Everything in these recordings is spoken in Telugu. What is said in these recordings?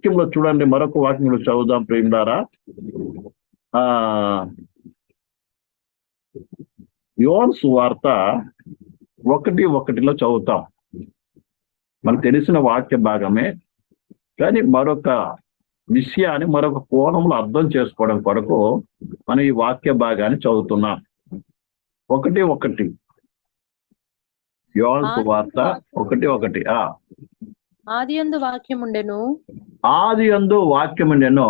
వాక్యంలో చూడండి, మరొక వాక్యంలో చదువుదాం ప్రియులారా. యోహాను సువార్త 1:1 చదువుతాం. మనకు తెలిసిన వాక్య భాగమే, కానీ మరొక విషయాన్ని మరొక కోణంలో అర్థం చేసుకోవడం కొరకు మనం ఈ వాక్య భాగాన్ని చదువుతున్నాం. 1:1 యోహాను సువార్త 1:1. ఆదియందు వాక్యముండెను, ఆదియందు వాక్యముండెను,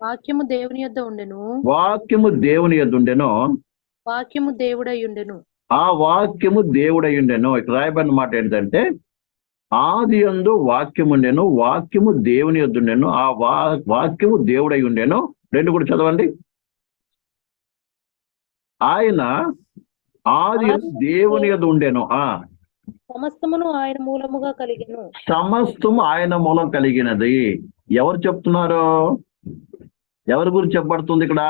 వాక్యము దేవుని యొద్ద ఉండెను, వాక్యము దేవుని యొద్ద ఉండెను, వాక్యము దేవుడై ఉండెను. ఆ వాక్యము దేవుడై ఉండెను. ఇక్కడ రాయబడిన మాట ఏంటంటే, ఆదియందు వాక్యముండెను, వాక్యము దేవుని యొద్ద ఉండెను, ఆ వాక్యము దేవుడై ఉండెను. 2 కూడా చదవండి. ఆయన ఆది దేవుని యొద్ద ఉండెను, సమస్తమును ఆయన మూలముగా కలిగెను, సమస్తము ఆయన మూలం కలిగినది. ఎవరు చెప్తున్నారు? ఎవరి గురించి చెప్పబడుతుంది ఇక్కడ?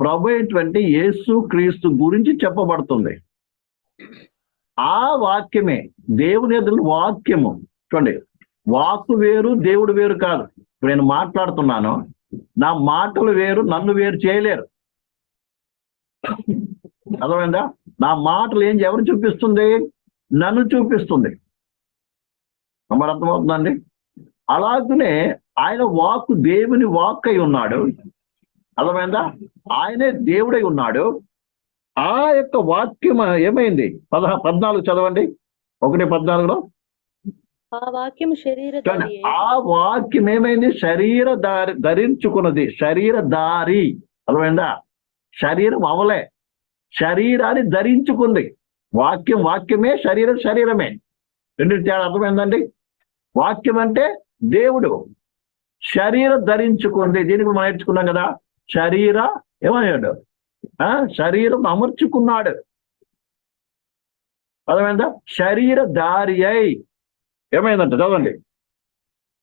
ప్రభు అయినటువంటి యేసు క్రీస్తు గురించి చెప్పబడుతుంది. ఆ వాక్యమే దేవుని ఎదురు వాక్యము. చూడండి, వాక్కు వేరు, దేవుడు వేరు కాదు. ఇప్పుడు నేను మాట్లాడుతున్నాను, నా మాటలు వేరు, నన్ను వేరు చేయలేరు. అర్థమైందా? నా మాటలు ఎవరు చూపిస్తుంది? నన్ను చూపిస్తుంది. మరి అర్థమవుతుందండి? అలాగనే ఆయన వాక్కు దేవుని వాక్ అయి ఉన్నాడు. అర్థమైందా? ఆయనే దేవుడై ఉన్నాడు. ఆ యొక్క వాక్యం ఏమైంది? 14 చదవండి. 1:14. ఆ వాక్యం శరీరధారి, ఆ వాక్యం ఏమైంది? ధరించుకున్నది. శరీరధారి. అర్థమైందా? శరీరం అవలే, శరీరాన్ని ధరించుకుంది. వాక్యమే, శరీరమే. 2 తేడా అర్థమైందండి? వాక్యం అంటే దేవుడు, శరీరం ధరించుకుంది. దీనికి మనం నేర్చుకున్నాం కదా, ఏమయ్యాడు? శరీరం అమర్చుకున్నాడు. అర్థమైందా? శరీరధారి అయి ఏమైందంట చదవండి.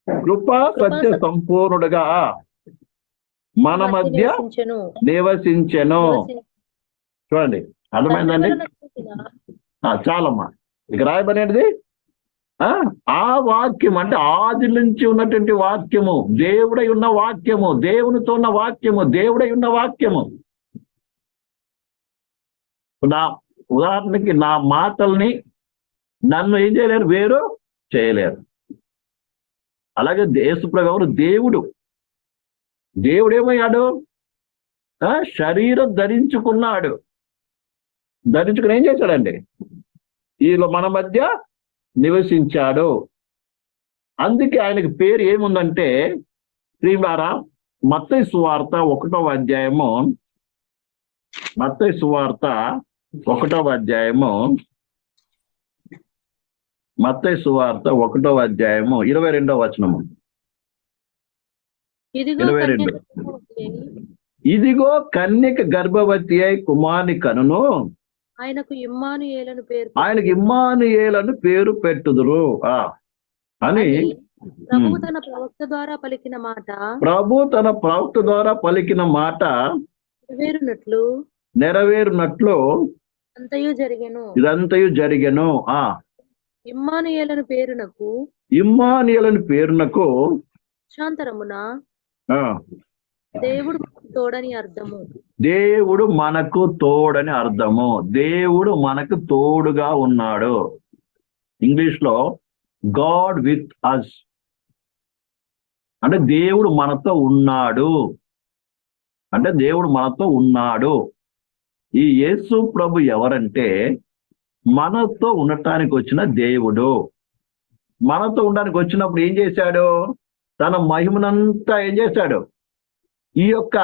కృపా సత్య సంపూర్ణుడుగా మన మధ్య నివసించెను. చూడండి, అర్థమైందండి? చాలమ్మా. ఇక రాయబడేది ఆ వాక్యం అంటే ఆది నుంచి ఉన్నటువంటి వాక్యము, దేవుడై ఉన్న వాక్యము, దేవునితో ఉన్న వాక్యము, దేవుడై ఉన్న వాక్యము. ఉదాహరణకి నా మాటల్ని నన్ను ఏం చేయలేరు, వేరు చేయలేరు. అలాగే యేసుప్రభువు ఎవరు? దేవుడు. దేవుడు ఏమయ్యాడు? శరీరం ధరించుకున్నాడు. ధరించుకుని ఏం చేశాడండి? ఈలో మన మధ్య నివసించాడు. అందుకే ఆయనకి పేరు ఏముందంటే, ప్రియులారా, మత్తయి సువార్త 1వ అధ్యాయము, మత్తయి సువార్త 1వ అధ్యాయము, మత్తయి సువార్త 1వ అధ్యాయము 22వ వచనము. 22. ఇదిగో కన్యక గర్భవతి అయి కుమారుని కనును, ఆయనకు ఇమ్మానుయేలను పేరు పెట్టుదురు అని ప్రభు తన ప్రవక్త ద్వారా పలికిన మాట నెరవేరునట్లు ఇదంతయు జరిగెను. ఇమ్మానుయేలను పేరునకు శాంతరమున దేవుడు తోడని అర్థము. దేవుడు మనకు తోడని అర్థము. దేవుడు మనకు తోడుగా ఉన్నాడు. ఇంగ్లీష్ లో గాడ్ విత్ అస్ అంటే దేవుడు మనతో ఉన్నాడు. అంటే దేవుడు మనతో ఉన్నాడు. ఈ యేసు ప్రభు ఎవరంటే, మనతో ఉండటానికి వచ్చిన దేవుడు. మనతో ఉండడానికి వచ్చినప్పుడు ఏం చేశాడు? తన మహిమనంతా ఏం చేశాడు? ఈ యొక్క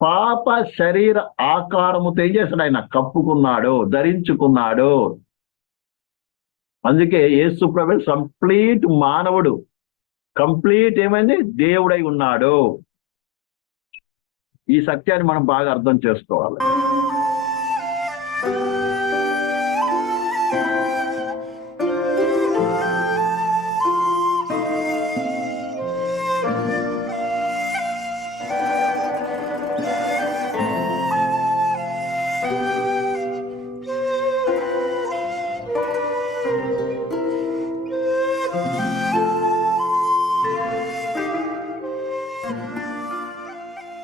పాప శరీర ఆకారముతో ఏం చేశాడు? ఆయన కప్పుకున్నాడు, ధరించుకున్నాడు. అందుకే యేసు ప్రభు కంప్లీట్ మానవుడు, కంప్లీట్ ఏమైంది? దేవుడై ఉన్నాడు. ఈ సత్యాన్ని మనం బాగా అర్థం చేసుకోవాలి.